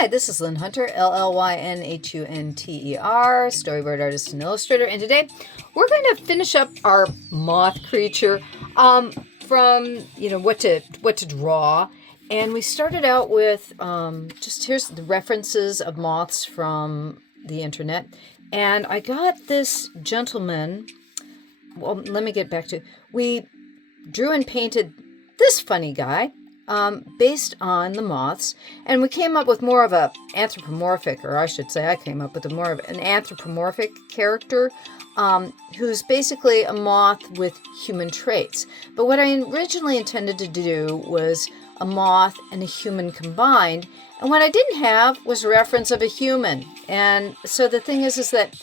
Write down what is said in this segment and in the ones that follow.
Hi, this is Llyn Hunter, L-L-Y-N-H-U-N-T-E-R, storyboard artist and illustrator, and today we're going to finish up our moth creature from, what to draw. And we started out with, just here's the references of moths from the internet. And I got this gentleman, well, let me get back to, we drew and painted this funny guy. Based on the moths, and we came up with more of a anthropomorphic, or I should say I came up with more of an anthropomorphic character, who's basically a moth with human traits. But what I originally intended to do was a moth and a human combined, and what I didn't have was a reference of a human. And so the thing is that,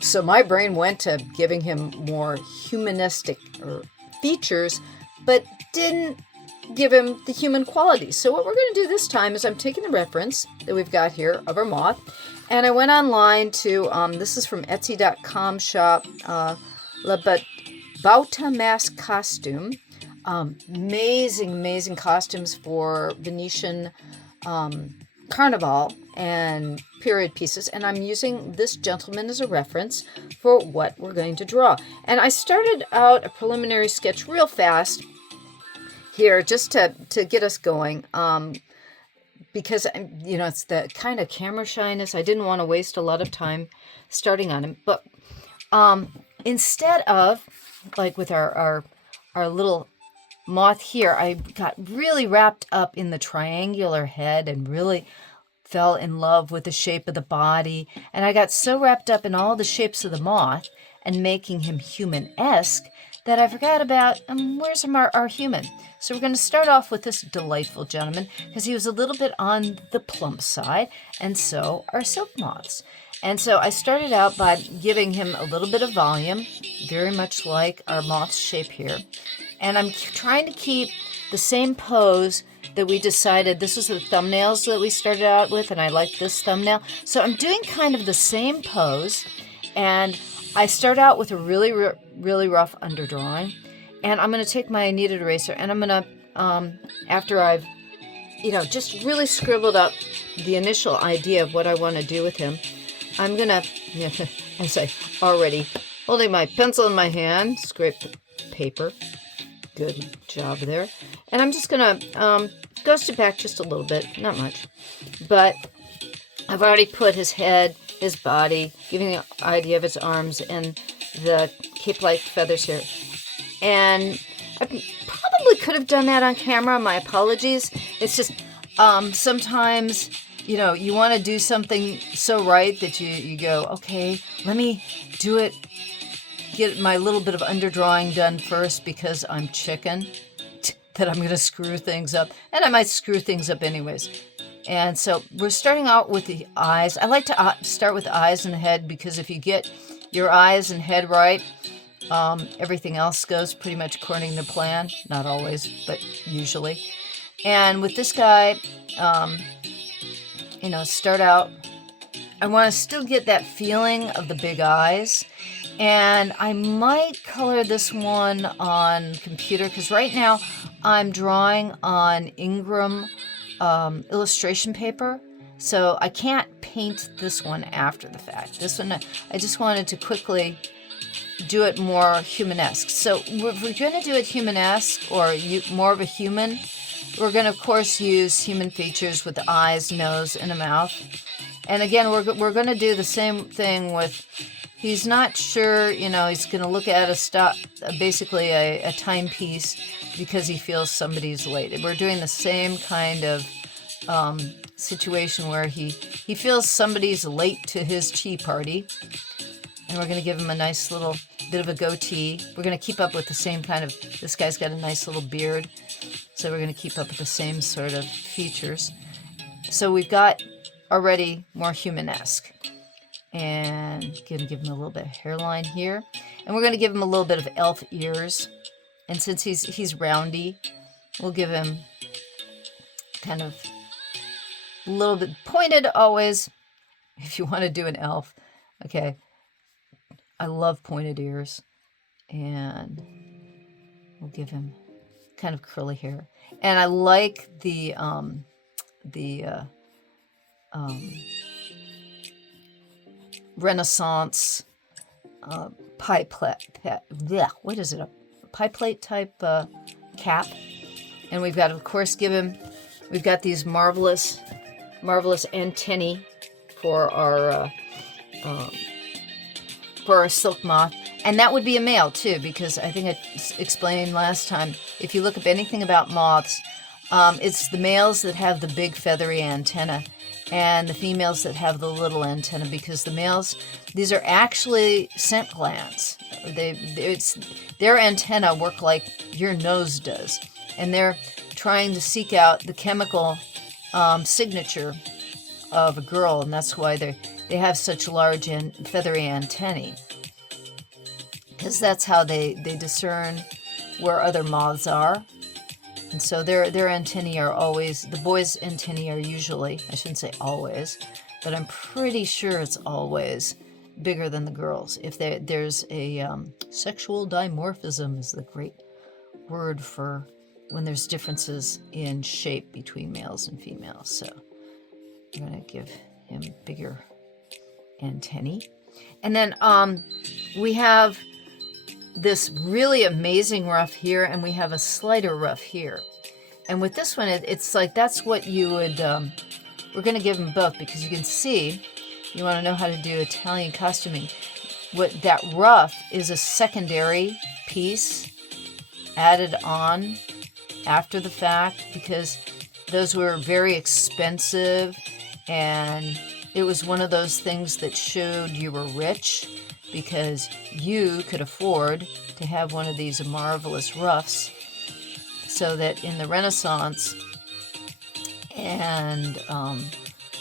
so my brain went to giving him more humanistic features, but didn't give him the human qualities. So what we're going to do this time is I'm taking the reference that we've got here of our moth, and I went online to, this is from Etsy.com shop, La Bauta Mask Costume. Amazing costumes for Venetian carnival and period pieces, and I'm using this gentleman as a reference for what we're going to draw. And I started out a preliminary sketch real fast here just to get us going, because it's the kind of camera shyness. I didn't want to waste a lot of time starting on him, but instead of like with our little moth here, I got really wrapped up in the triangular head and really fell in love with the shape of the body, and I got so wrapped up in all the shapes of the moth and making him human-esque that I forgot about where's our human. So we're going to start off with this delightful gentleman because he was a little bit on the plump side, and so are silk moths. And so I started out by giving him a little bit of volume, very much like our moth's shape here. And I'm trying to keep the same pose that we decided. This was the thumbnails that we started out with, and I like this thumbnail. So I'm doing kind of the same pose, and I start out with a really rough underdrawing, and I'm going to take my Kneaded eraser, and I'm going to, after I've, just really scribbled up the initial idea of what I want to do with him, I'm going to, as I already holding my pencil in my hand, scrape the paper. Good job there. And I'm just going to ghost it back just a little bit, not much, but I've already put his head, his body, giving the idea of his arms and the cape-like feathers here. And I probably could have done that on camera. My apologies. It's just sometimes, you want to do something so right that you go, okay, let me do it, get my little bit of underdrawing done first because I'm chicken, that I'm going to screw things up. And I might screw things up anyways. And so we're starting out with the eyes. I like to start with the eyes and the head because if you get your eyes and head right, everything else goes pretty much according to plan. Not always, but usually. And with this guy, start out, I want to still get that feeling of the big eyes. And I might color this one on computer because right now I'm drawing on Ingram illustration paper, so I can't paint this one after the fact. This one, I just wanted to quickly do it more humanesque. So if we're going to do it humanesque or more of a human, we're going to, of course, use human features with the eyes, nose, and a mouth. And again, we're going to do the same thing with, he's not sure, he's going to look at basically a timepiece because he feels somebody's late. We're doing the same kind of situation where he feels somebody's late to his tea party. And we're going to give him a nice little bit of a goatee. We're going to keep up with the same kind of, this guy's got a nice little beard. So we're going to keep up with the same sort of features. So we've got already more human-esque. And give him a little bit of hairline here. And we're going to give him a little bit of elf ears. And since he's roundy, we'll give him kind of a little bit pointed always, if you want to do an elf. Okay. I love pointed ears. And we'll give him kind of curly hair. And I like the Renaissance pie plate. What is it? A pie plate type cap. And we've got, of course, we've got these marvelous antennae for our silk moth. And that would be a male too, because I think I explained last time, if you look up anything about moths, it's the males that have the big feathery antenna and the females that have the little antenna, because the males, these are actually scent glands. Their antenna work like your nose does, and they're trying to seek out the chemical signature of a girl, and that's why they have such large and feathery antennae, because that's how they discern where other moths are. And so their antennae are always, the boys' antennae are usually, I shouldn't say always, but I'm pretty sure it's always bigger than the girls. If there's a sexual dimorphism is the great word for when there's differences in shape between males and females. So I'm going to give him bigger antennae. And then we have this really amazing ruff here, and we have a slighter ruff here. And with this one, it's like that's what you would, we're going to give them both, because you can see, you want to know how to do Italian costuming. What that ruff is a secondary piece added on after the fact, because those were very expensive, and it was one of those things that showed you were rich, because you could afford to have one of these marvelous ruffs, so that in the Renaissance and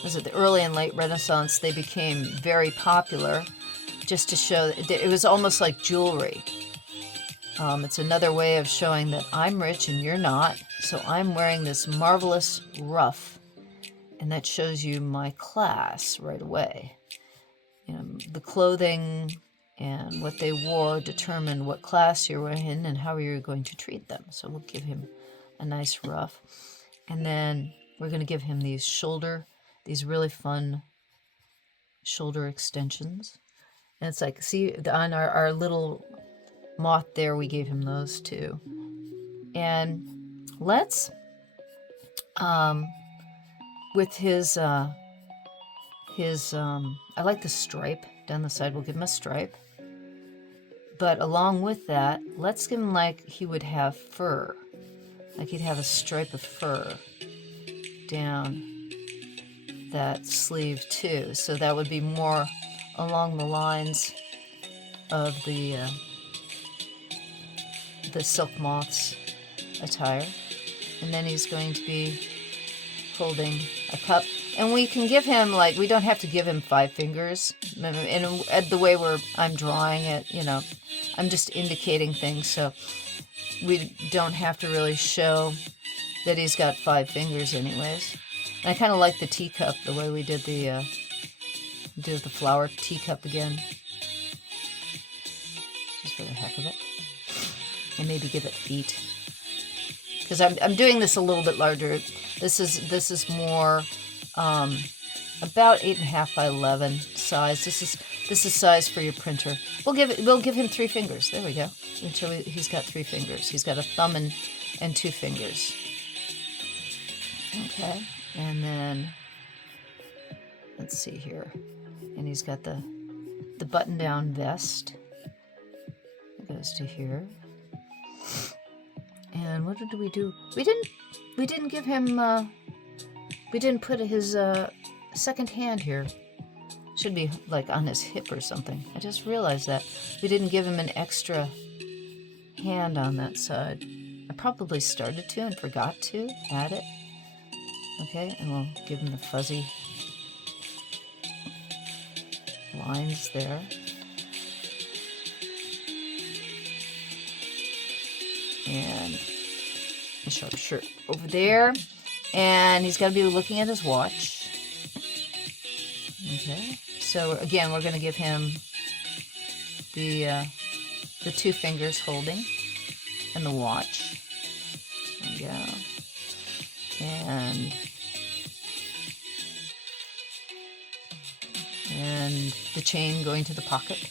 was it the early and late Renaissance, they became very popular, just to show that it was almost like jewelry. It's another way of showing that I'm rich and you're not, so I'm wearing this marvelous ruff, and that shows you my class right away. The clothing and what they wore determined what class you were in and how you were going to treat them. So we'll give him a nice ruff. And then we're going to give him these really fun shoulder extensions. And it's like, see, on our little moth there, we gave him those too. And let's, with his I like the stripe down the side. We'll give him a stripe. But along with that, let's give him like he would have fur. Like he'd have a stripe of fur down that sleeve too. So that would be more along the lines of the silk moth's attire. And then he's going to be holding a cup. And we can give him, like, we don't have to give him 5 fingers. And the way I'm drawing it, I'm just indicating things, so we don't have to really show that he's got 5 fingers anyways. And I kind of like the teacup, the way we did the flower teacup again. Just for the heck of it. And maybe give it feet. Because I'm doing this a little bit larger. This is more about 8.5 by 11 size. This is size for your printer. We'll give him 3 fingers. There we go. Until he's got 3 fingers. He's got a thumb and 2 fingers. Okay, and then let's see here. And he's got the button-down vest. It goes to here. And what did we do? We didn't give him. We didn't put his second hand here. Should be like on his hip or something. I just realized that we didn't give him an extra hand on that side. I probably started to and forgot to add it. Okay, and we'll give him the fuzzy lines there. And a sharp shirt over there. And he's got to be looking at his watch. Okay, so again, we're going to give him the 2 fingers holding and the watch. There we go. And and the chain going to the pocket.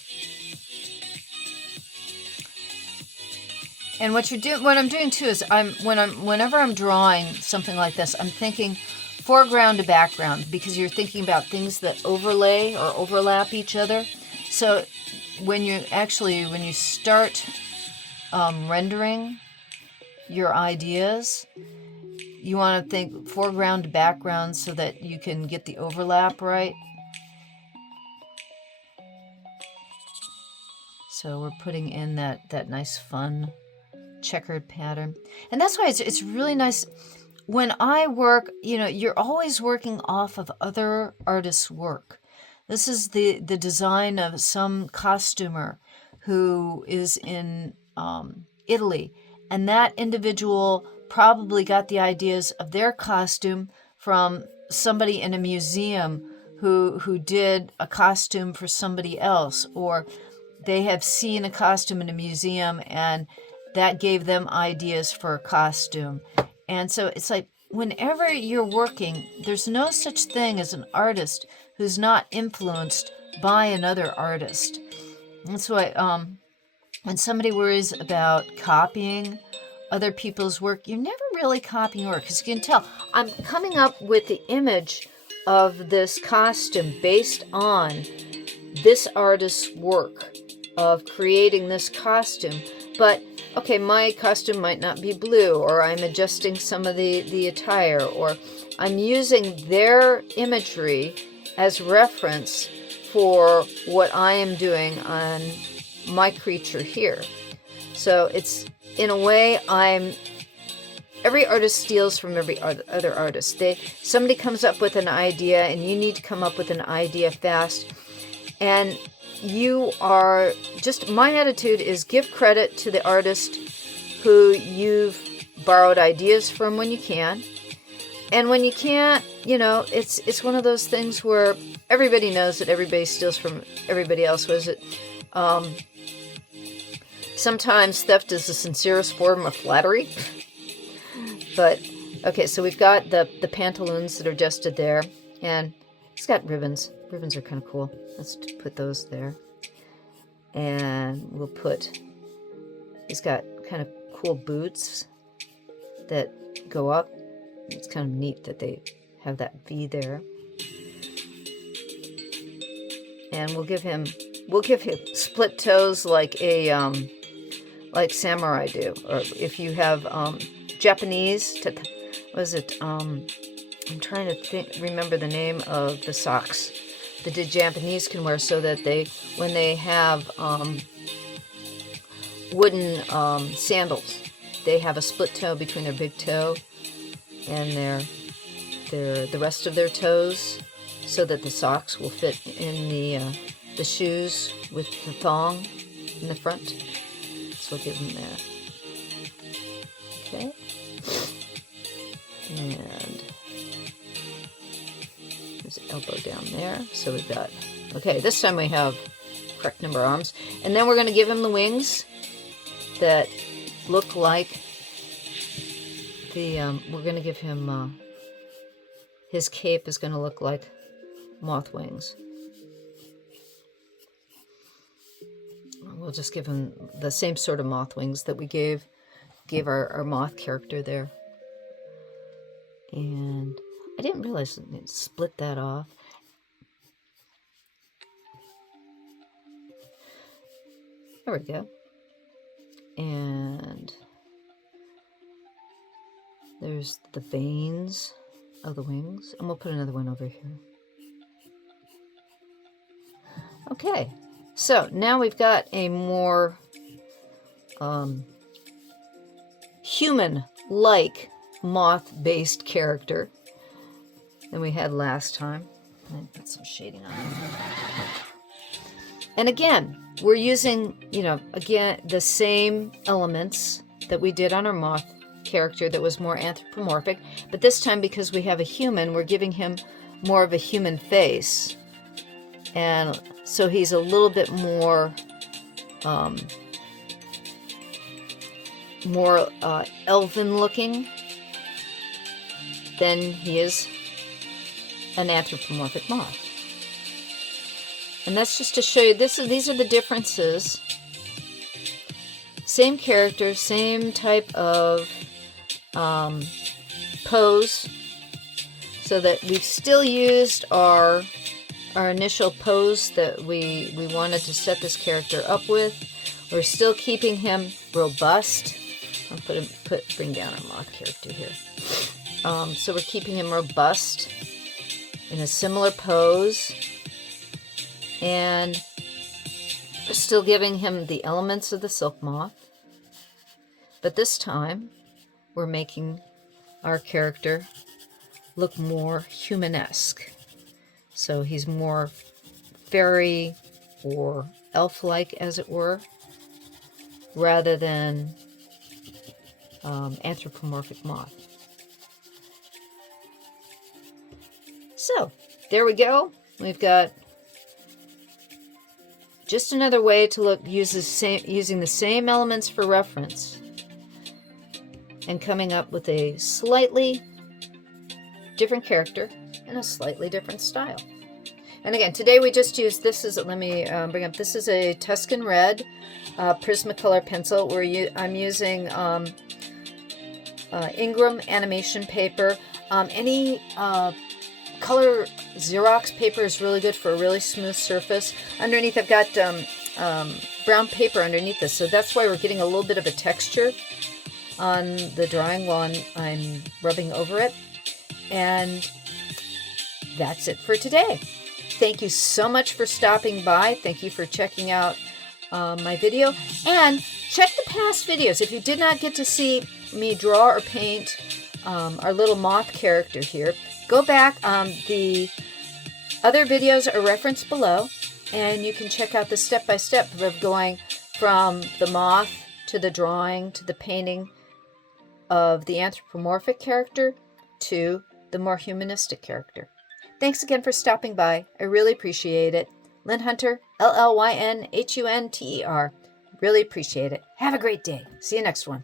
And what I'm doing too is whenever I'm drawing something like this, I'm thinking foreground to background, because you're thinking about things that overlay or overlap each other. So when you start rendering your ideas, you want to think foreground to background so that you can get the overlap right. So we're putting in that nice fun checkered pattern. And that's why it's really nice when I work, you're always working off of other artists' work. This is the design of some costumer who is in Italy, and that individual probably got the ideas of their costume from somebody in a museum who did a costume for somebody else, or they have seen a costume in a museum and that gave them ideas for a costume. And so it's like whenever you're working, there's no such thing as an artist who's not influenced by another artist. That's why when somebody worries about copying other people's work, you're never really copying work, because you can tell I'm coming up with the image of this costume based on this artist's work of creating this costume. But okay, my costume might not be blue, or I'm adjusting some of the attire, or I'm using their imagery as reference for what I am doing on my creature here. So it's, in a way, every artist steals from every other artist. Somebody comes up with an idea, and you need to come up with an idea fast. And my attitude is give credit to the artist who you've borrowed ideas from when you can. And when you can't, it's one of those things where everybody knows that everybody steals from everybody else. Was it? Sometimes theft is the sincerest form of flattery. But, okay, so we've got the pantaloons that are adjusted there. And it's got ribbons. Ribbons are kind of cool. Let's put those there. And he's got kind of cool boots that go up. It's kind of neat that they have that V there. And we'll give him split toes like like samurai do. Or if you have Japanese, I'm trying to remember the name of the socks that the Japanese can wear, so that when they have wooden sandals, they have a split toe between their big toe and the rest of their toes, so that the socks will fit in the shoes with the thong in the front. So we'll give them that. Okay. And there's an elbow down there. So we've got, okay, this time we have correct number of arms. And then we're going to give him the wings that look like we're going to give him, his cape is going to look like moth wings. We'll just give him the same sort of moth wings that we gave our moth character there. And I didn't realize it split that off. There we go. And there's the veins of the wings. And we'll put another one over here. Okay. So now we've got a more human-like moth-based character than we had last time. Let me put some shading on it. And again, we're using, again, the same elements that we did on our moth character that was more anthropomorphic. But this time, because we have a human, we're giving him more of a human face. And so he's a little bit more elven looking than he is an anthropomorphic moth. And that's just to show you, these are the differences. Same character, same type of pose, so that we've still used our initial pose that we wanted to set this character up with. We're still keeping him robust. I'll bring down our Moth character here. So we're keeping him robust in a similar pose, and we're still giving him the elements of the silk moth. But this time, we're making our character look more humanesque. So he's more fairy or elf-like, as it were, rather than anthropomorphic moth. So, there we go. We've got just another way to look, using the same elements for reference, and coming up with a slightly different character and a slightly different style. And again, today we just used, this is a Tuscan red Prismacolor pencil where I'm using Ingram animation paper. Any color Xerox paper is really good for a really smooth surface. Underneath I've got brown paper underneath this, so that's why we're getting a little bit of a texture on the drawing while I'm rubbing over it. And that's it for today. Thank you so much for stopping by. Thank you for checking out my video. And check the past videos. If you did not get to see me draw or paint our little moth character here, go back. The other videos are referenced below, and you can check out the step-by-step of going from the moth to the drawing to the painting of the anthropomorphic character to the more humanistic character. Thanks again for stopping by. I really appreciate it. Llyn Hunter, Llynhunter. Really appreciate it. Have a great day. See you next one.